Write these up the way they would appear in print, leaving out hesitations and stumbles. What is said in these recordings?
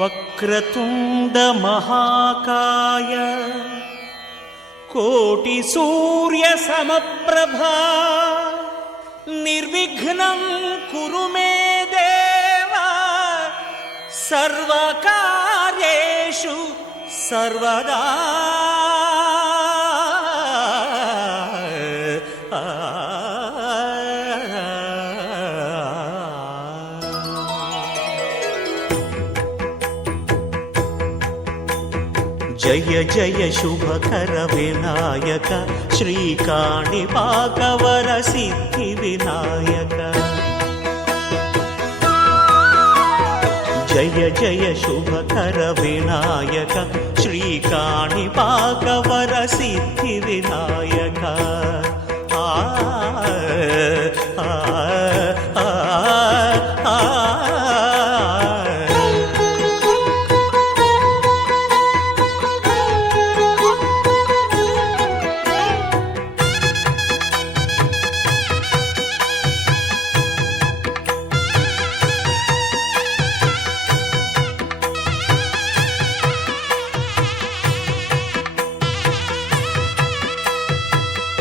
వక్రతుండ మహాకాయ కోటి సూర్య సమప్రభా నిర్విఘ్నం కురు మే దేవా సర్వకార్యేషు సర్వదా. జయ జయ శుభకర వినాయక శ్రీకాణిపాకవర సిద్ధి వినాయక. జయ జయ శుభకర వినాయక శ్రీకాణిపాకవర సిద్ధి వినాయక. ఆ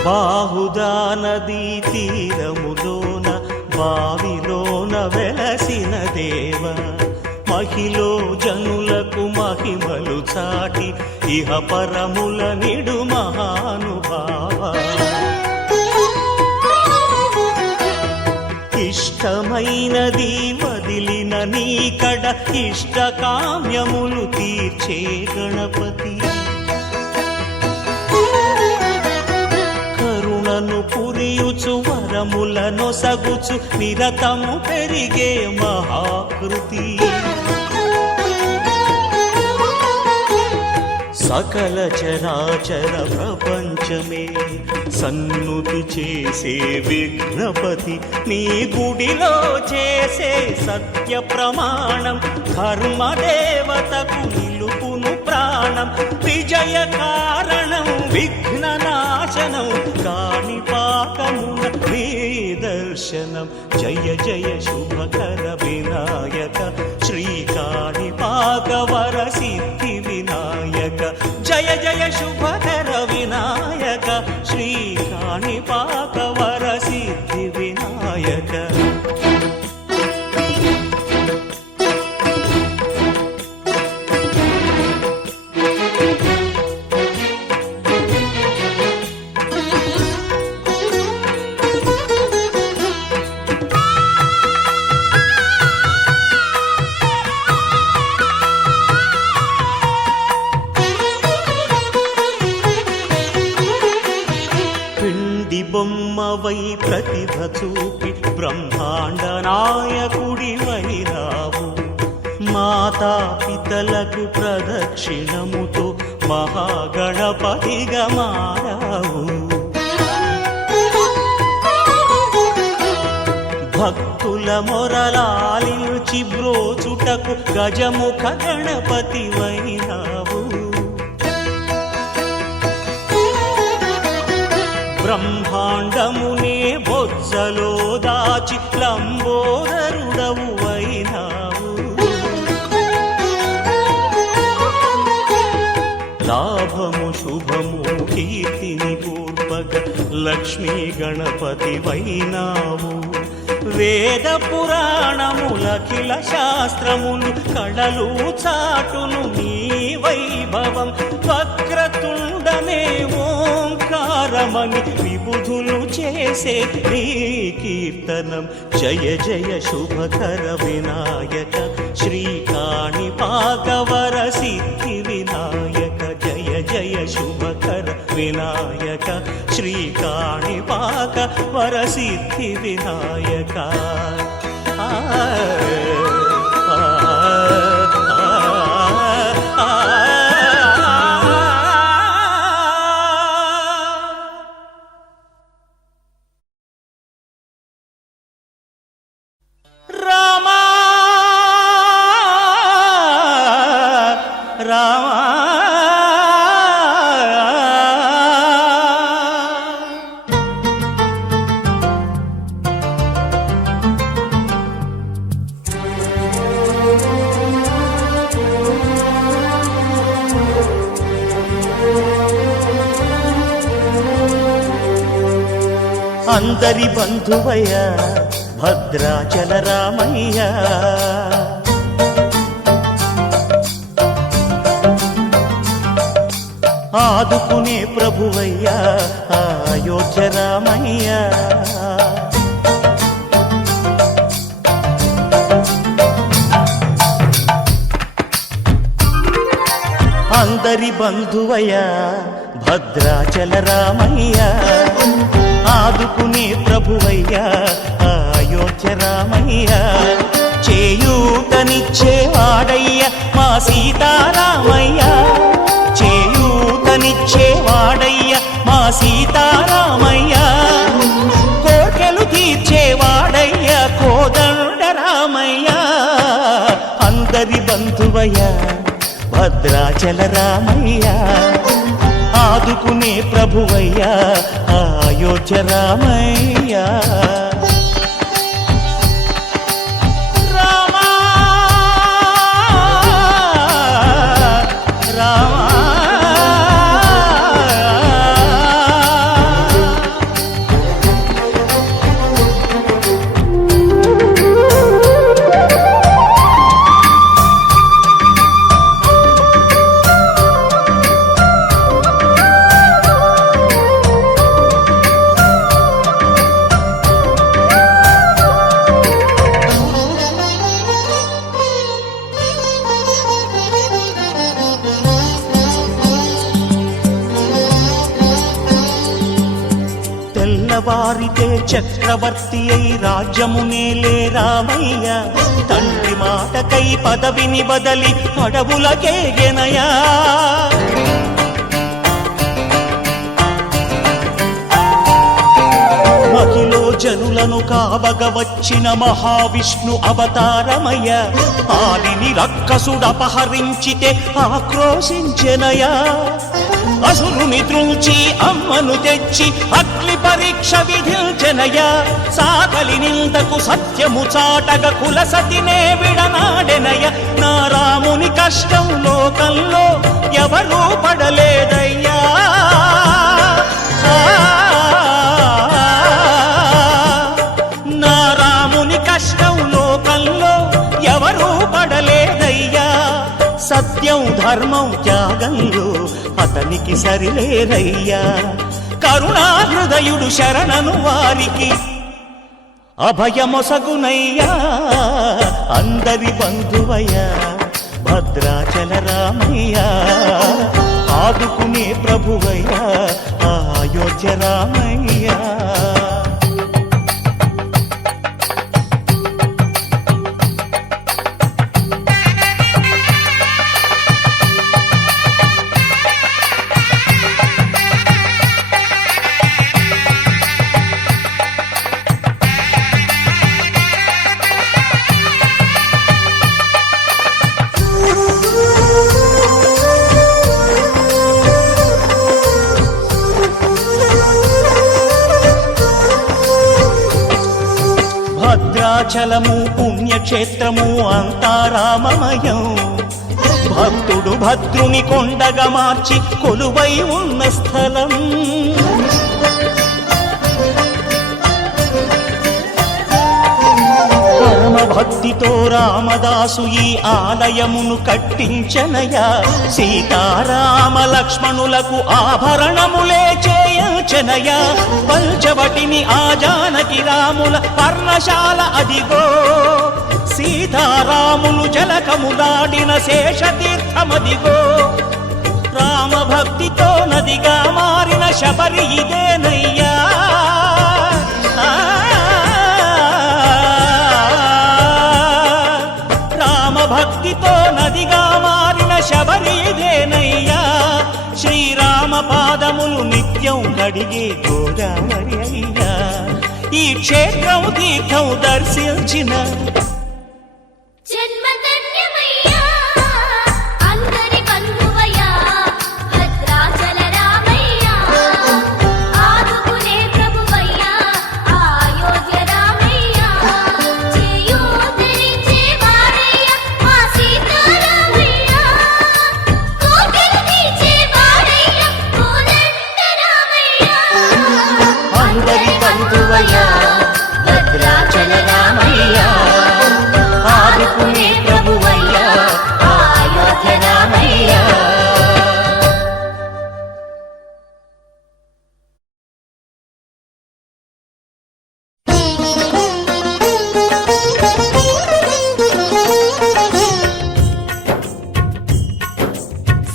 బాహుదా నదీ తీరములోన బావిలోన వెలసిన దేవ మహిలో జనులకు మహిమలు చాటి ఇహ పరముల నిడు మహానుభావ. ఇష్టమైనది వదిలిన నీకడ ఇష్ట కామ్యములు తీర్చే గణపతి. పురియుచు వరములను సగుచు నిరతము పెరిగే మహాకృతి. సకల చరాచర ప్రపంచమే సన్నుతి చేసే విఘ్నపతి. నీ గుడిలో చేసే సత్య ప్రమాణం ధర్మదేవతకు నిలుపును ప్రాణం. విజయ కారణం విఘ్న నాశనం కాణిపాకమున దర్శనం. జయ జయ శుభకర వినాయక శ్రీకాణిపాకవర సిద్ధి వినాయక. జయ జయ శుభకర వినాయక శ్రీకాణిపాకవర సిద్ధి వినాయక. బొమ్మవై ప్రతిభ చూపి బ్రహ్మాండ నాయకుడి వైరావు. మాతా పితలకు ప్రదక్షిణముతో మహాగణపతిగా మారావు. భక్తుల మొరలాలించి బ్రోచుటకు గజముఖ గణపతి వైరావు. బ్రహ్మాండమునే బొజ్జలో దాచి లంబోదరుడవు అయినావు. లాభము శుభము కీర్తిని పూర్వక లక్ష్మీ గణపతి వైనావు. వేద పురాణములఖిల శాస్త్రములు కళలు చాటును నీ వైభవం. వక్రతుండమే ఓంకారమని విబుధులు చేసే నీ కీర్తనం. జయ జయ శుభకర వినాయక శ్రీకాణిపాకవర సిద్ధి వినాయక. జయ జయ శుభకర వినాయక శ్రీకాణిపాకవర సిద్ధి వినాయక. రామా రామా అందరి బంధువయ్య భద్రాచల రామయ్య. ఆదుకునే ప్రభువయ్య అయోధ్య రామయ్య. అందరి బంధువయ్య భద్రాచల రామయ్య. ఆదుకునే ప్రభువయ్య అయోధ్య రామయ్య. చేయూతనిచ్చేవాడయ్య మా సీతారామయ్య. చేయూతనిచ్చేవాడయ్య మా సీతారామయ్య. కోర్కెలు తీర్చేవాడయ్య కోదండ రామయ్య. అందరి బంధువయ్య భద్రాచల రామయ్య. ఆదుకునే ప్రభువయ్య అయోధ్య రామయ్య. రామా రామా తెల్లవారితే చక్రవర్తి అయి రాజ్యమునేలే రామయ్య. తండ్రి మాటకై పదవిని బదలి అడవులకేగెనయా. మహిలో జనులను కావగ వచ్చిన మహావిష్ణు అవతారమయ్య. ఆలిని రక్కసుడపహరించితే ఆక్రోశించెనయా. అసురుని త్రుంచి అమ్మను తెచ్చి అగ్ని పరీక్ష విధించెనయా. సాకలి నిందకు సత్యము చాటగ కులసతినే విడనాడెనయ. నా రాముని కష్టం లోకంలో ఎవరూ పడలేదయ్యా. నా రాముని కష్టం లోకంలో ఎవరూ పడలేదయ్యా. సత్యం ధర్మం త్యాగంలో అతనికి సరిలేరయ్యా. కరుణా హృదయుడు శరణను వారికి అభయమొసగునయ్యా. అందరి బంధువయ్య భద్రాచల రామయ్య. ఆదుకునే ప్రభువయ్య అయోధ్య రామయ్య. భద్రాచలము పుణ్యక్షేత్రము అంతా రామమయం. భక్తుడు భద్రుని కొండగా మార్చి కొలువై ఉన్న స్థలం. పరమ భక్తితో రామదాసు ఈ ఆలయమును కట్టించనయా. సీతారామ లక్ష్మణులకు ఆభరణములే చేయించనయా. పంచవటిని ఆ జానకి రాముల పర్ణశాల అదిగో. సీతారాములు జలకములాడిన శేషతీర్థమదిగో. రామభక్తితో నదిగా మారిన శబరి ఇదేనయ్యా. రామభక్తితో నదిగా మారిన శబరి ఇదేనయ్యా. శ్రీరామ పాదములు నిత్యం కడిగే గోదావరి అయ్యా. ఈ క్షేత్రం తీర్థం దర్శించిన అందరి బంధువయ్యా భద్రాచల రామయ్యా ఆదుకునే ప్రభువయ్యా అయోధ్య రామయ్యా.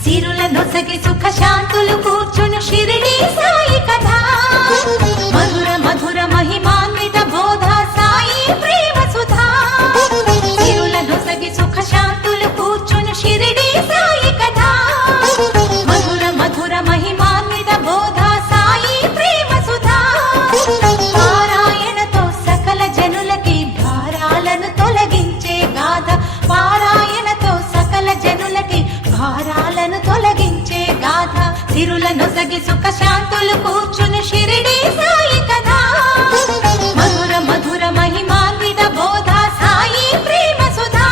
సిరుల నొసగి సుఖ శాంతులు కూర్చును షిరిడి సాయి కథ మధుర మధుర మహిమాన్విత బోధ సాయి ప్రేమ సుధా. సిరుల నొసగి సుఖ శాంతులు కూర్చును షిరిడి సాయి కథ మధుర మధుర మహిమాన్విత బోధ సాయి ప్రేమ సుధా. పారాయణతో సకల జనులకి భారాలను తొలగించే గాథ పారాయణతో సకల జనులకి భారాలను తొలగించే గాథ. సిరుల నొసగి సుఖ శాంతులు కూర్చుని షిరిడి సాయి కథ మధుర మధుర మహిమాన్విత బోధ సాయి ప్రేమ సుధా.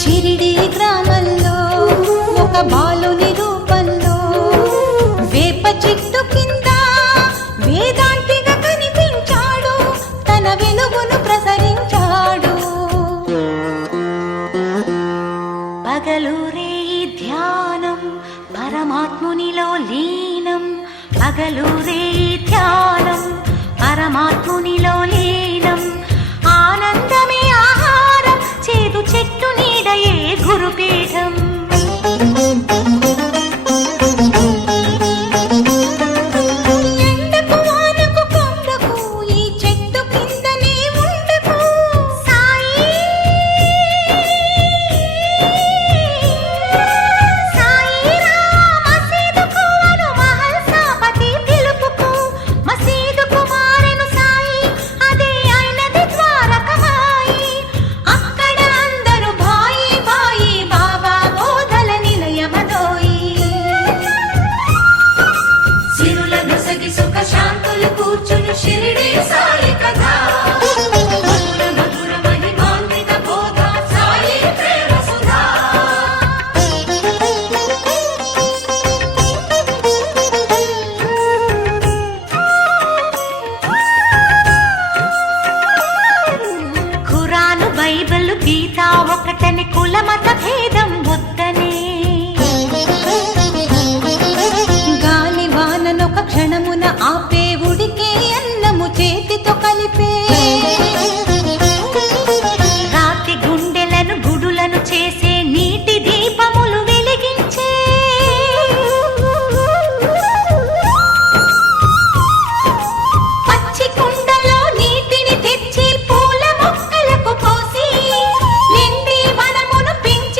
షిరిడి గ్రామంలో ఒక బాలుని రూపంలో వేప చెట్టు కింద వేదాంతిగా కనిపించాడు తన వెలుగును ప్రసరించాడు. పగలూరే ధ్యానం పరమాత్మునిలో లీనం పగలూరే ధ్యానం పరమాత్మునిలో లీనం. ఆనందమే ఆహారం చేదు చెట్టు నీడయే గురుపీఠం. ఎండకు వానకు కొండకు ఈ చెట్టు కిందనే ఉండకు సాయి సాయి మసీదుకు అను మహల్సాపతి పిలుపుకు మసీదుకు మారెను సాయి అదే అయినది ద్వారకమాయి. అక్కడ అందరూ భాయి భాయి బాబా బోధల నిలయమదోయి. సిరుల నొసగి సుఖ శాంతులు కూర్చుని షిరిడి సాయి కథ మధుర మధుర మహిమాన్విత బోధ సాయి ప్రేమ సుధా. ఖురాను బైబిల్ గీత ఒకటని కులమత భేదం వద్దనే గాలి వాననొక క్షణమున ఆపే ఉడికే అన్నము చేతితో కలిపే రాతి గుండెలను గుడులను చేసే నీటి దీపములు వెలిగించే పచ్చి కుండలో నీటిని తెచ్చి పూల మొక్కలకు పోసి నిండి వనమును పెంచే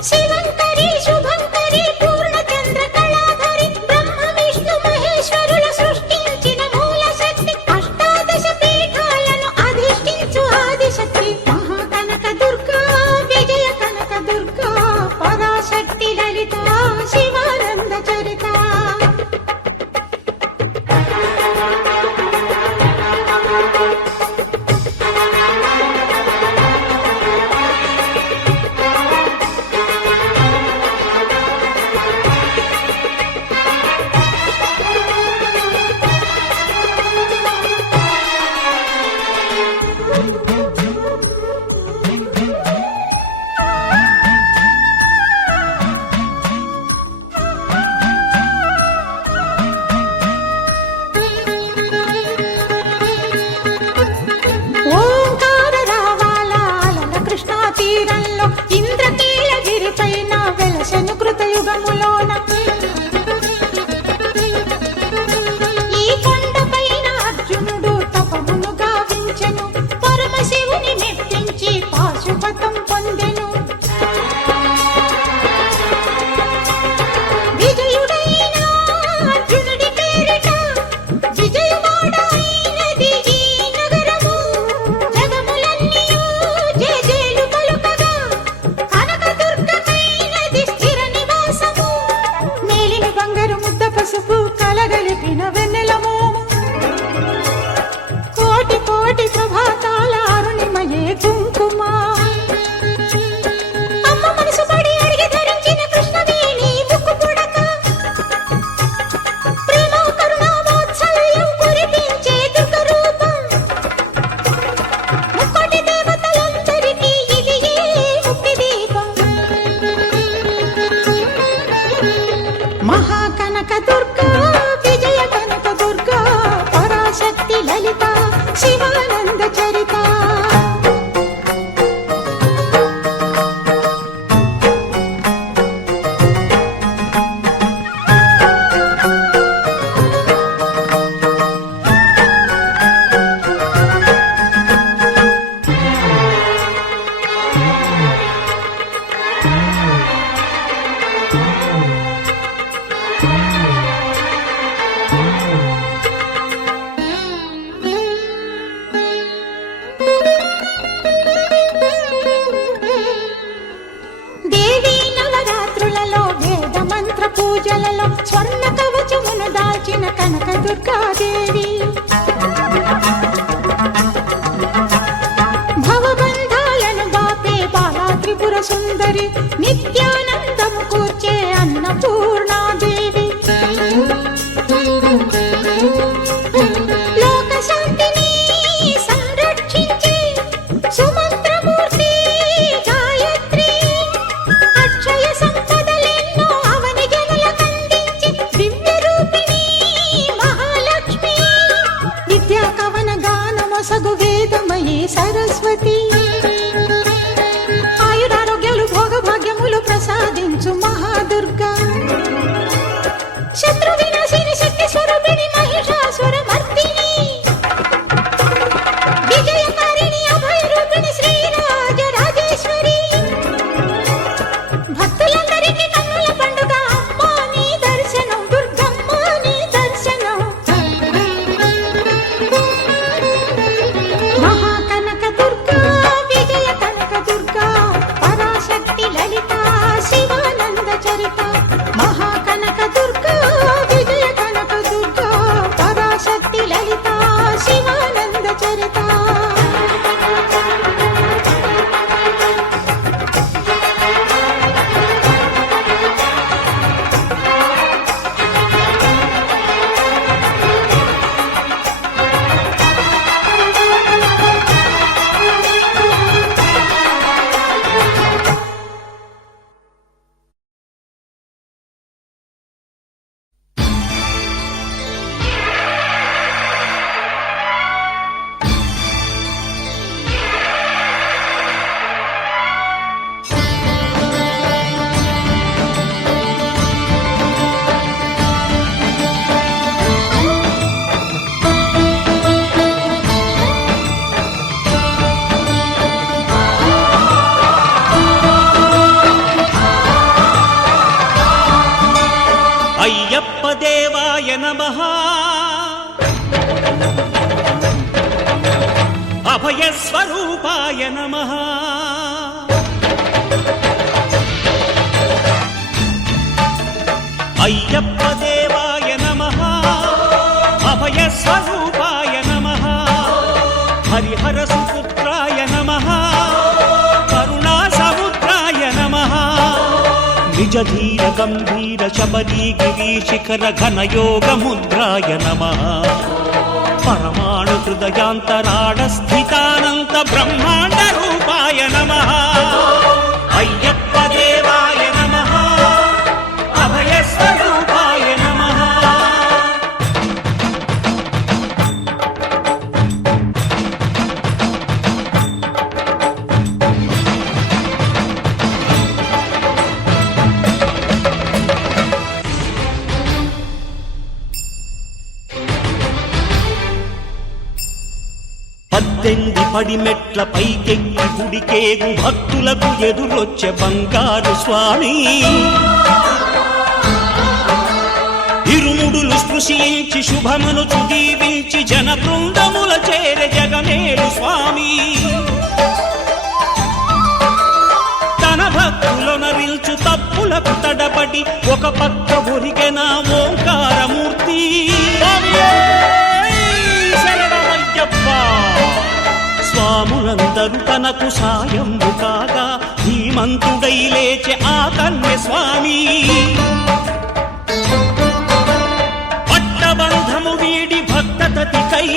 శివంకరి శుభంకరి పూర్ణచంద్ర కళాధరి బ్రహ్మ విష్ణు మహేశ్వరుల సృష్టించిన మూల శక్తి అష్టాదశ పీఠాలను అధిష్ఠించు ఆదిశక్తి మహాకనక దుర్గా విజయ కనక దుర్గా పరాశక్తి లలిత శివానంద చరిత ఓంకార రావాల అలల కృష్ణా తీరంలో ఇంద్రకీలగిరి పైన వెలసెను కృతయుగములోన ఈ కొండపైన అర్జునుడు తపమును గావించెను పరమశివుని మెప్పించి పాశుపతం పొందెను విజయుడైన అర్జునుడి పేరిట విజయవాడ అయినది ఈ నగరము జగములన్నీయు జేజేలు పలుకగా కనకదుర్గమైనది స్థిర నివాసము మేలిమి బంగారు ముద్ద పసుపు కలగలిపిన వెన్నెల మోము కోటి కోటి ప్రభాతాల అరుణిమయే కుంకుమ అమ్మ మనసు పడి అడిగి ధరించిన కృష్ణవేణి ముక్కు పుడక ప్రేమ కరుణ వాత్సల్యం కురిపించే దుర్గ రూపం ముక్కోటి దేవతలందరికీ ఇది ఏ ముక్తి దీపం మహాకనక దుర్గా విజయ కనక దుర్గా పరాశక్తి లలిత శివానంద చరిత దేవీ నవరాత్రులలో వేద మంత్ర పూజలలో స్వర్ణ కవచమును దాల్చిన కనక దుర్గాదేవి భవబంధాలను బాపే బాలా త్రిపుర సుందరి నిత్యానందము కూర్చే అన్నపూర్ణాదేవి లోక శాంతిని సంరక్షించే సుమంత్రమూర్తి గాయత్రి అక్షయ సంపదలెన్నో అవని జనులకందించి దివ్య రూపిణి మహాలక్ష్మి విద్యా కవన గానమొసగు వేదమయీ సరస్వతి ఆయురారోగ్యాలు భోగ భాగ్యములు రూపాయ నమః అభయ స్వరూపాయ నమః అయ్యప్ప దేవాయ నమః అభయ స్వరూపాయ నమః హరిహర సుపుత్రాయ నమః కరుణా సముద్రాయ నమః నిజ ధీర గంభీర శబరీ గిరీశిఖర ఘన యోగ ముద్రాయ నమః పరమాణు హృదయాంతరాడ స్థితానంత బ్రహ్మాండ రూపాయ నమః అయ్యప్ప దేవాయ నమః అభయ స్వరూపాయ నమః పద్దెంది పడిమెట్ల పైకెక్కి గుడికేగు భక్తులకు ఎదురొచ్చే బంగారు స్వామి ఇరుముడులు స్పృశించి శుభమును చుదీవించి జన బృందముల చేర జగమేలు స్వామి తన భక్తులొనరిల్చు తప్పులకు తడబడి ఒక పక్క ఒరిగెన ఓంకారమూర్తి స్వాములందరూ తనకు సాయంబు కాగా ధీమంతుడై లేచె ఆ కన్య స్వామి పట్టబంధము వీడి భక్తతతికై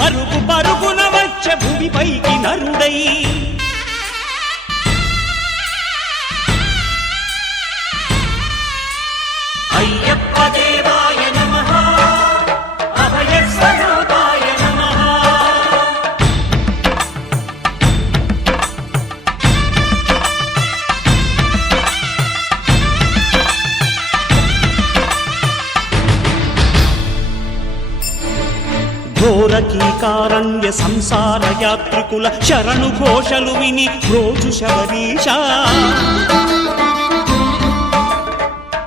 పరుగు పరుగున వచ్చె భూమిపైకి నరుడై అయ్యప్ప దేవాయ నమః అభయ స్వరూపాయ నమః ఘోరకీకారణ్య సంసార యాత్రికుల శరణు ఘోషలు విని రోజు శబరీష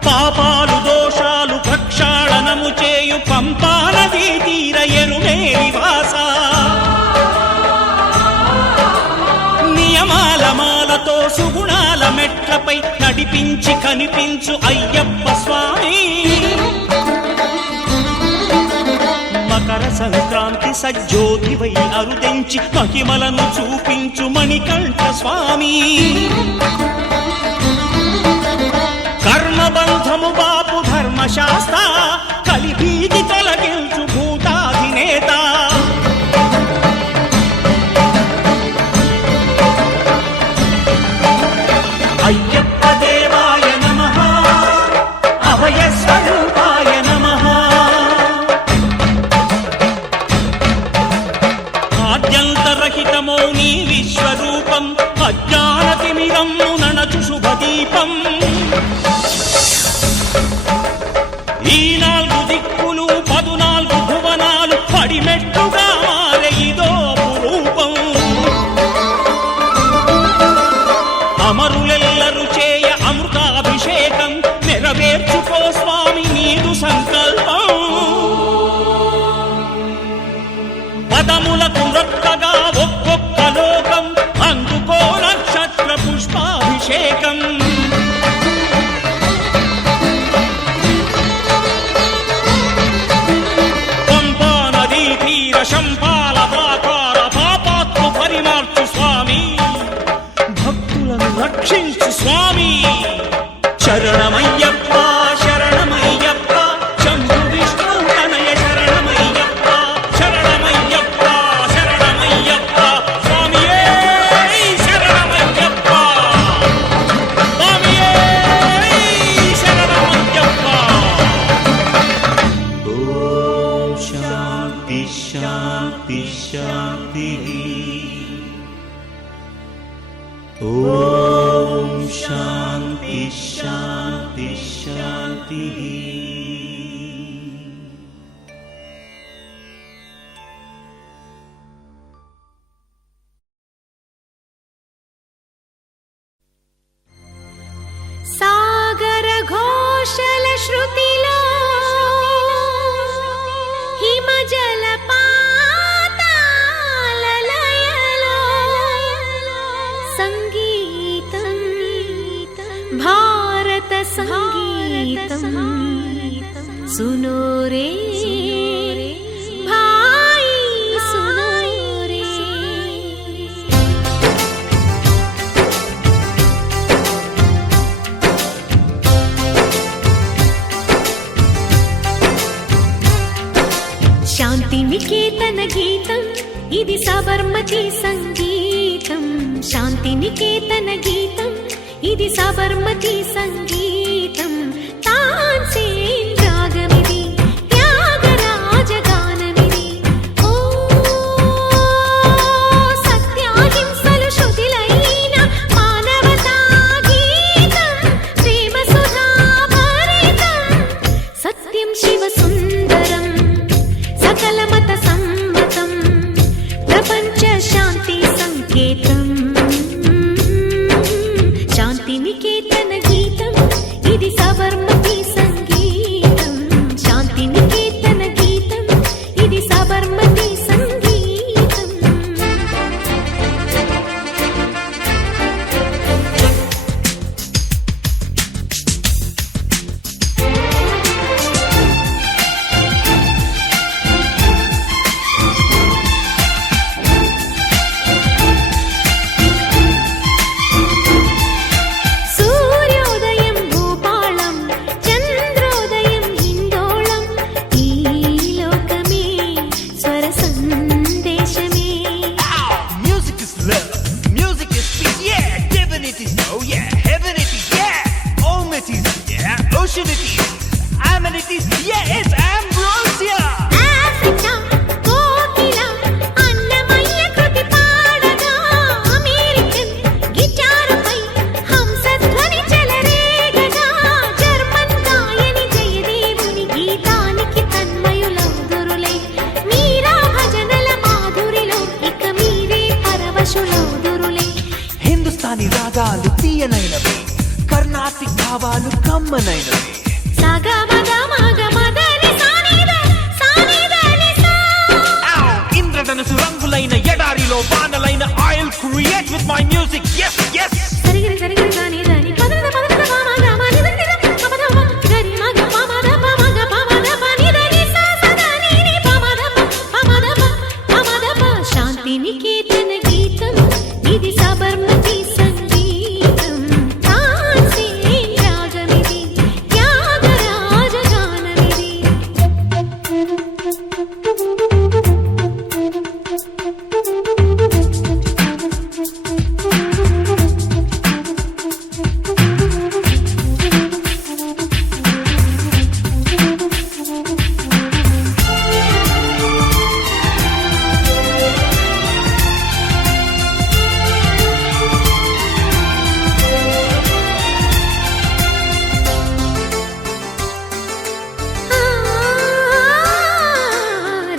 పాపాలు దోషాలు ప్రక్షాళనము చేయు పంపానదీ తీర ఎరుమే నివాస నియమాల మాలతో సుగుణాల మెట్లపై నడిపించి కనిపించు అయ్యప్ప స్వామి మకర సంక్రాంతి సజ్జోతివై అరుదెంచి మహిమలను చూపించు మణికంఠ స్వామి కర్మబంధము బాపు ధర్మశాస్త్ర కలిభీతి తొలగించు భూతాధినేత అయ్యప్ప దేవాయ నమః అభయ స్వరూపాయ నమః ఆద్యంతరహితమో నీ విశ్వరూపం అజ్ఞానతిమిరము నణచు శుభదీపం ఈ 4 దిక్కులు 14 భువనాలు పడిమెట్టుగా మారే ఇదో రూపం అమరులెల్లరు చేయ అమృతాభిషేకం నెరవేర్చుకో స్వామి నీదు సంకల్పం పదములకు రొక్కగా ఒక్కొక్క లోకం అందుకో నక్షత్ర పుష్పాభిషేకం శంపాల ప్రాకార పాపాత్మ పరిమార్చు స్వామి భక్తులను రక్షించు స్వామి శరణమయ్యప్ప శరణమయ్యప్ప శంభు విష్ణు తనయ శరణమయ్యప్ప శరణమయ్యప్ప శరణమయ్యప్ప స్వామియే శరణమయ్యప్ప స్వామియే శరణమయ్యప్ప ఓం శాంతి శాంతి శాంతి ఓం శాంతి శాంతి శాంతి సాగర ఘోషల శృతిలో సంగీతం సునో రే భాయి సునో రే. శాంతి నికేతన గీతం ఇది సబర్మతి సంగీతం. శాంతి నికేతన గీతం ఇది సబర్మతి సంగీతం. తాన్సేన్ రాగమిది త్యాగరాజ గానమిది. ఓ సత్యాహింసలు శృతిలైన మానవతా గీతం ప్రేమ సుధా భరితం. సత్యం శివ సుందరం సకల మత సమ్మతం ప్రపంచ శాంతి సంకేతం. శాంతి నికేతన గీతం ఇది సబర్మతి సంగీతం. శాంతి నికేతన గీతం ఇది సబర్మతి సంగీతం. సూర్యోదయం భూపాళం చంద్రోదయం హిందోళం. ఈ లోకమే స్వర సందేశమే. Music is love, music is peace, yeah. Heaven it is, oh yeah. Heaven it is, yeah. Om it is, yeah. Ocean it is, Amen it is, yeah. It's ambrosia. Africa కోకిల అన్నమయ్య కృతి పాడగా అమెరికన్ గిటారుపై హంసధ్వని చెలరేగగా జర్మన్ గాయని జయదేవుని గీతానికి తన్మయులౌదురులే. మీరా భజనల మాధురిలో ఇక మీరే పరవశులౌదురులే. హిందుస్థానీ రాగాలు తీయనైనవి, కర్ణాటిక్ భావాలు కమ్మనైనవి. సగమగ మగ మదని సానిద సానిద నిసా. ఇంద్రధనుసు రంగులైన ఎడారిలో వానలైన I'll create with my music, yes, yes. సరిగిరి సరిగిరి సాని దని పదన పదన పామగ మని దని పమదమ గరి మగ పమద పమగ పమద పని దని సా సదని ని పమద పమద పమద. శాంతి నికేతన గీతం ఇది సబర్మతి సంగీతం. తాన్సేన్ రాగమిది త్యాగరాజ గానమిది.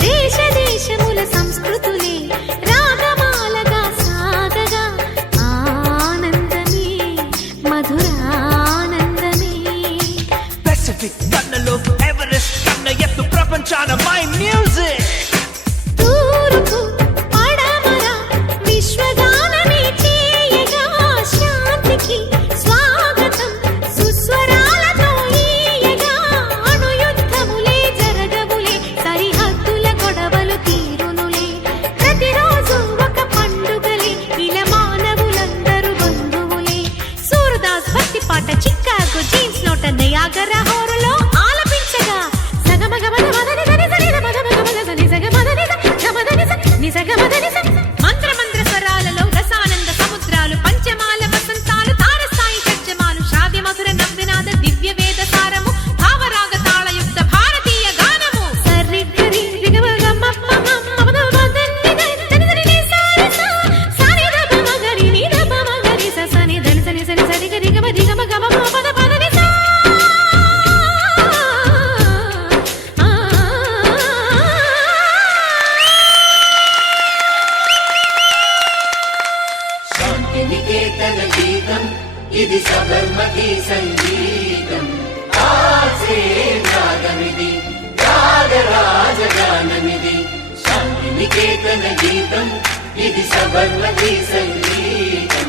దేశ దేశముల సంస్కృతులే రాగమాలగా సాగగా ఆనందమే మధురానందమే. పెసిఫిక్ కన్నలో ఎవరెస్ట్ కన్న ఎత్తు ప్రపంచాన మై మ్యూజిక్. తూర్పు పడమర విశ్వగానమే చేయగా శాంతికి స్వాగతం సుస్వరాలతో ఈయగా. అణుయుద్ధములే జరగవులే సరిహద్దుల గొడవలు తీరునులే. ప్రతిరోజు ఒక పండుగలే ఇలా మానవులందరూ బంధువులే. సూరదాస్ భక్తి పాట చికాగో జీన్స్ నోట నయాగర హోరులో ఆలపించగా సగమగ మద మదని సని సని మగ మగ మగ సని సగ మదని స మదని స ని సగ మదని స. మంత్ర మంత్ర స్వరాలలో రసానంద సముద్రాలు పంచమాల వసంతాలు తారస్థాయి షడ్జమాలు శ్రావ్య మధుర నవ్వినాద దివ్య వేద సారము భావరాగ తాళయుక్త భారతీయ గానము. సరి గరి రిగ మగ మమ్మ మమ్మ మద మదని దని దని ని సారి సా సాని ద ప మగరి ని ద ప మగరి స సని దని సని సని సరి గరి గ రి గ మగ మమ్మ పద పద ని సా. శాంతి నికేతన గీతం ఇది సబర్మతి సంగీతం. తాన్సేన్ రాగమిది త్యాగరాజ గానమిది. శాంతి నికేతన గీతం ఇది సబర్మతి సంగీతం.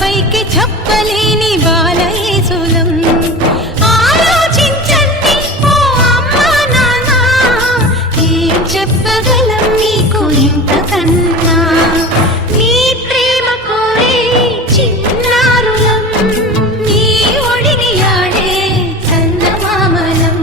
పైకి చెప్పలేని బాలయేసులం ఆలోచించండి ఓ అమ్మా నాన్న ఏం చెప్పగలం నీకు ఇంతకన్నా నీ ప్రేమ కోరే చిన్నారులం నీ ఒడిని ఆడే చందమామలం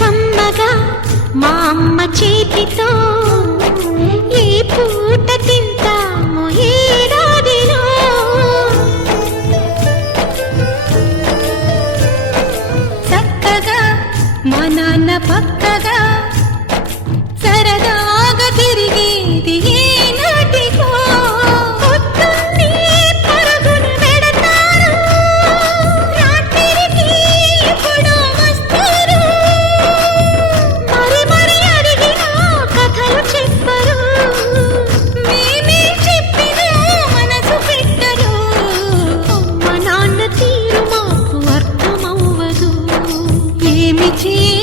కమ్మగా మా అమ్మ చేతితో ఏ పూట తింటాము ఏడాదిలో చక్కగా మా నాన్న పక్కగా సరదాగా తిరిగేది ఏనాటికో పొద్దున్నే పరుగున పెడతారు రాత్రికి ఎప్పుడో వస్తారు మరి మరి అడిగినా కథలు చెప్పరు మేమే చెప్పినా మనసు పెట్టరు అమ్మ నాన్న తీరు మాకు అర్థమవ్వదు ఏమి చేయాలి